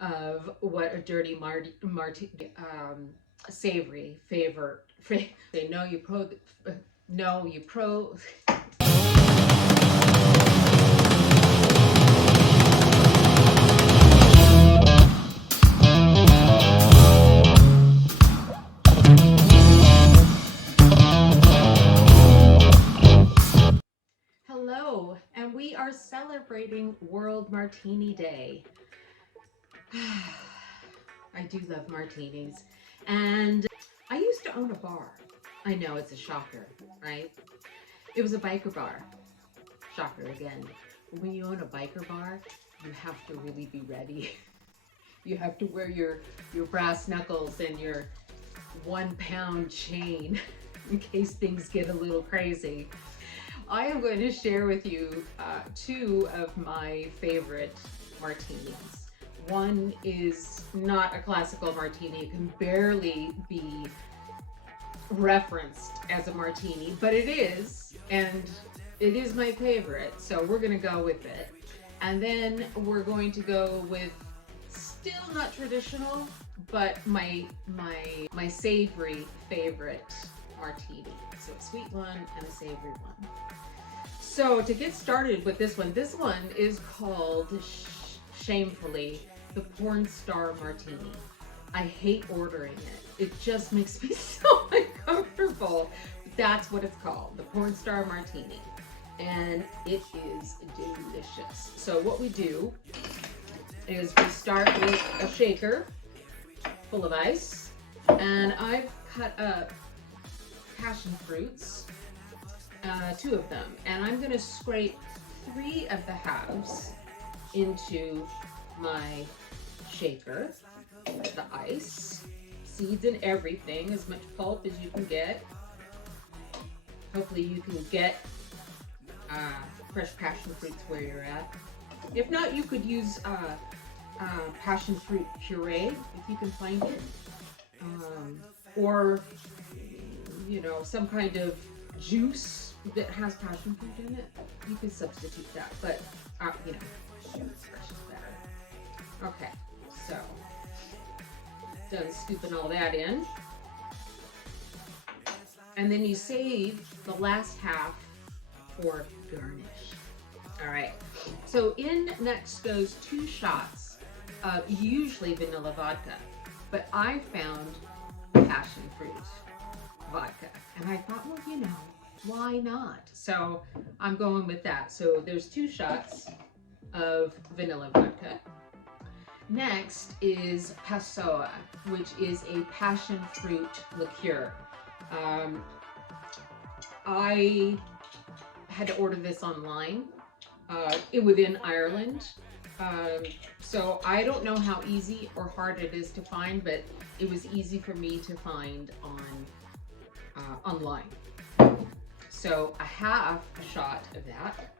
of what a dirty martini, savory favor. Say no, you pro. No, you pro. Hello, and we are celebrating World Martini Day. I do love martinis. And I used to own a bar. I know it's a shocker, right? It was a biker bar. Shocker again. When you own a biker bar, you have to really be ready. You have to wear your brass knuckles and your 1 pound chain in case things get a little crazy. I am going to share with you two of my favorite martinis. One is not a classical martini. It can barely be referenced as a martini, but it is, and it is my favorite, so we're going to go with it. And then we're going to go with still not traditional, but my savory favorite martini. So a sweet one and a savory one. So to get started with this one is called, shamefully, the Porn Star Martini. I hate ordering it. It just makes me so uncomfortable. That's what it's called, the Porn Star Martini. And it is delicious. So what we do is we start with a shaker full of ice. And I've cut up passion fruits, two of them. And I'm gonna scrape 3 of the halves into my shaker, the ice, seeds and everything, as much pulp as you can get. Hopefully you can get fresh passion fruits where you're at. If not, you could use passion fruit puree if you can find it, or some kind of juice that has passion fruit in it. You can substitute that, but fresh is better. Okay, so done scooping all that in, and then you save the last half for garnish. All right, so in next goes 2 shots of usually vanilla vodka, but I found passion fruit vodka, and I thought, well, why not? So I'm going with that. So there's 2 shots of vanilla vodka. Next is Passoa, which is a passion fruit liqueur. I had to order this online within Ireland. So I don't know how easy or hard it is to find, but it was easy for me to find online. So a half a shot of that.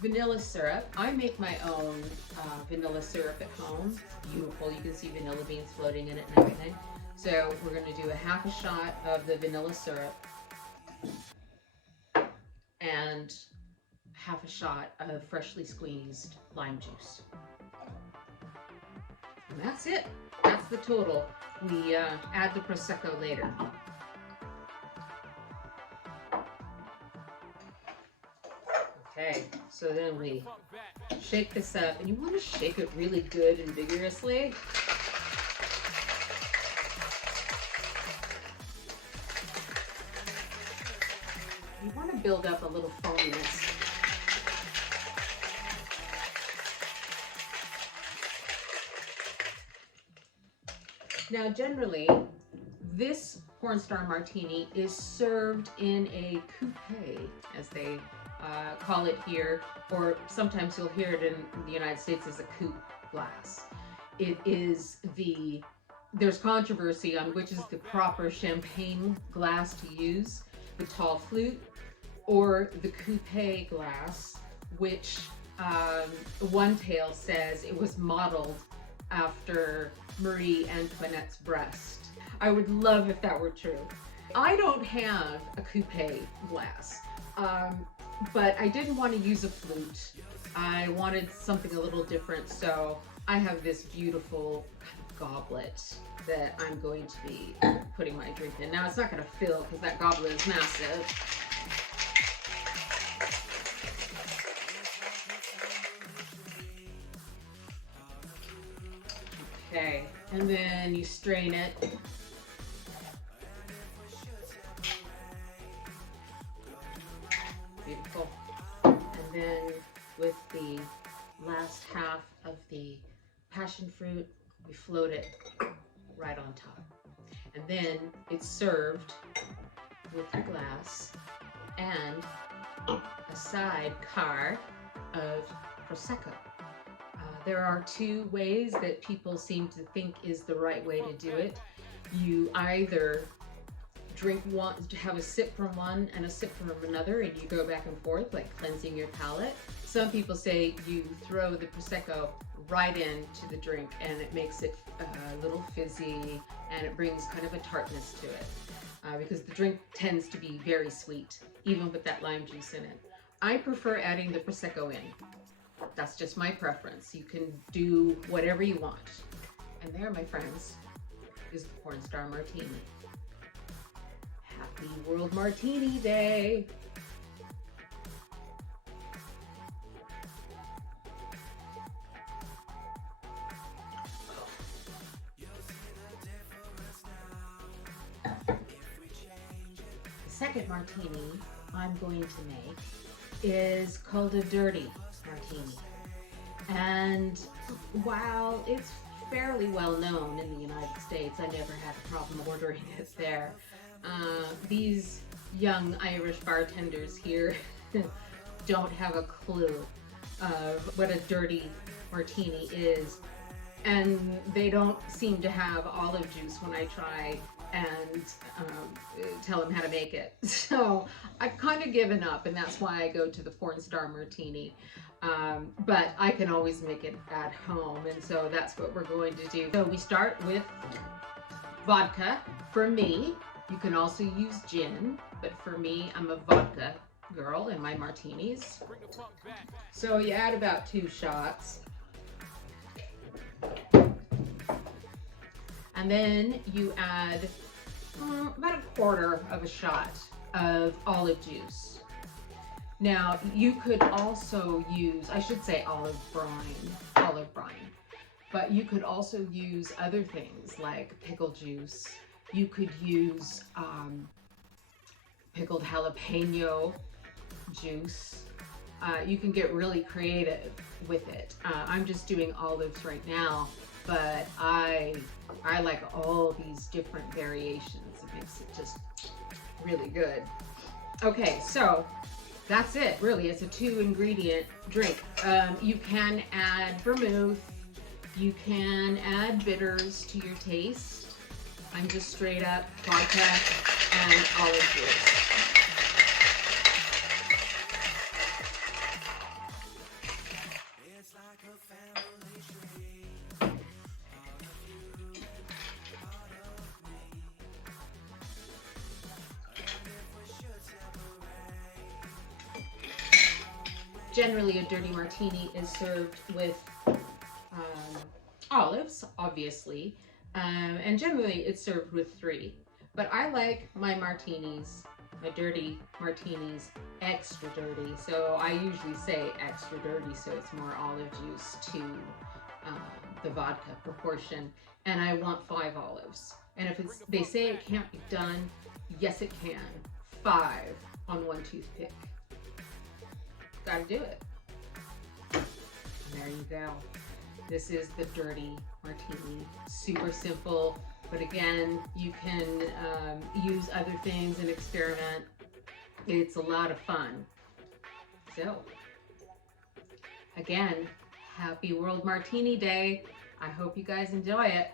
Vanilla syrup. I make my own vanilla syrup at home. Beautiful. You can see vanilla beans floating in it and everything. So we're going to do a half a shot of the vanilla syrup and half a shot of freshly squeezed lime juice. And that's it. That's the total. We add the Prosecco later. Okay, so then we shake this up, and you want to shake it really good and vigorously. You want to build up a little foaminess. Now, generally, this Porn Star Martini is served in a coupe, as they call it here, or sometimes you'll hear it in the United States as a coupe glass. It is there's controversy on which is the proper champagne glass to use, the tall flute or the coupe glass, which one tale says it was modeled after Marie Antoinette's breast. I would love if that were true. I don't have a coupe glass. But I didn't want to use a flute. I wanted something a little different, so I have this beautiful goblet that I'm going to be putting my drink in. Now it's not going to fill because that goblet is massive. Okay, and then you strain it. Beautiful. And then with the last half of the passion fruit, we float it right on top. And then it's served with a glass and a sidecar of Prosecco. There are two ways that people seem to think is the right way to do it. You either drink one, have a sip from one and a sip from another, and you go back and forth, like cleansing your palate. Some people say you throw the Prosecco right into the drink, and it makes it a little fizzy, and it brings kind of a tartness to it, because the drink tends to be very sweet, even with that lime juice in it. I prefer adding the Prosecco in. That's just my preference. You can do whatever you want. And there, my friends, is the Porn Star Martini. Happy World Martini Day! The second martini I'm going to make is called a dirty martini. And while it's fairly well known in the United States, I never had a problem ordering it there. These young Irish bartenders here don't have a clue of what a dirty martini is, and they don't seem to have olive juice when I try and tell them how to make it. So I've kind of given up, and that's why I go to the Porn Star Martini. But I can always make it at home, and so that's what we're going to do. So we start with vodka. For me, you can also use gin, but for me, I'm a vodka girl in my martinis. So you add about 2 shots. And then you add about 1/4 of a shot of olive juice. Now, you could also use, I should say olive brine, but you could also use other things like pickle juice. You could use pickled jalapeno juice. You can get really creative with it. I'm just doing olives right now, but I like all these different variations. It makes it just really good. Okay, so that's it, really. It's a 2-ingredient drink. You can add vermouth. You can add bitters to your taste. I'm just straight up vodka and olive juice. Generally, a dirty martini is served with olives, obviously, and generally it's served with 3. But I like my martinis, my dirty martinis, extra dirty. So I usually say extra dirty, so it's more olive juice to the vodka proportion. And I want 5 olives. And if they say it can't be done, yes it can. 5 on 1 toothpick. Gotta do it. And there you go. This is the dirty martini. Super simple, but again, you can use other things and experiment. It's a lot of fun. So, again, happy World Martini Day. I hope you guys enjoy it.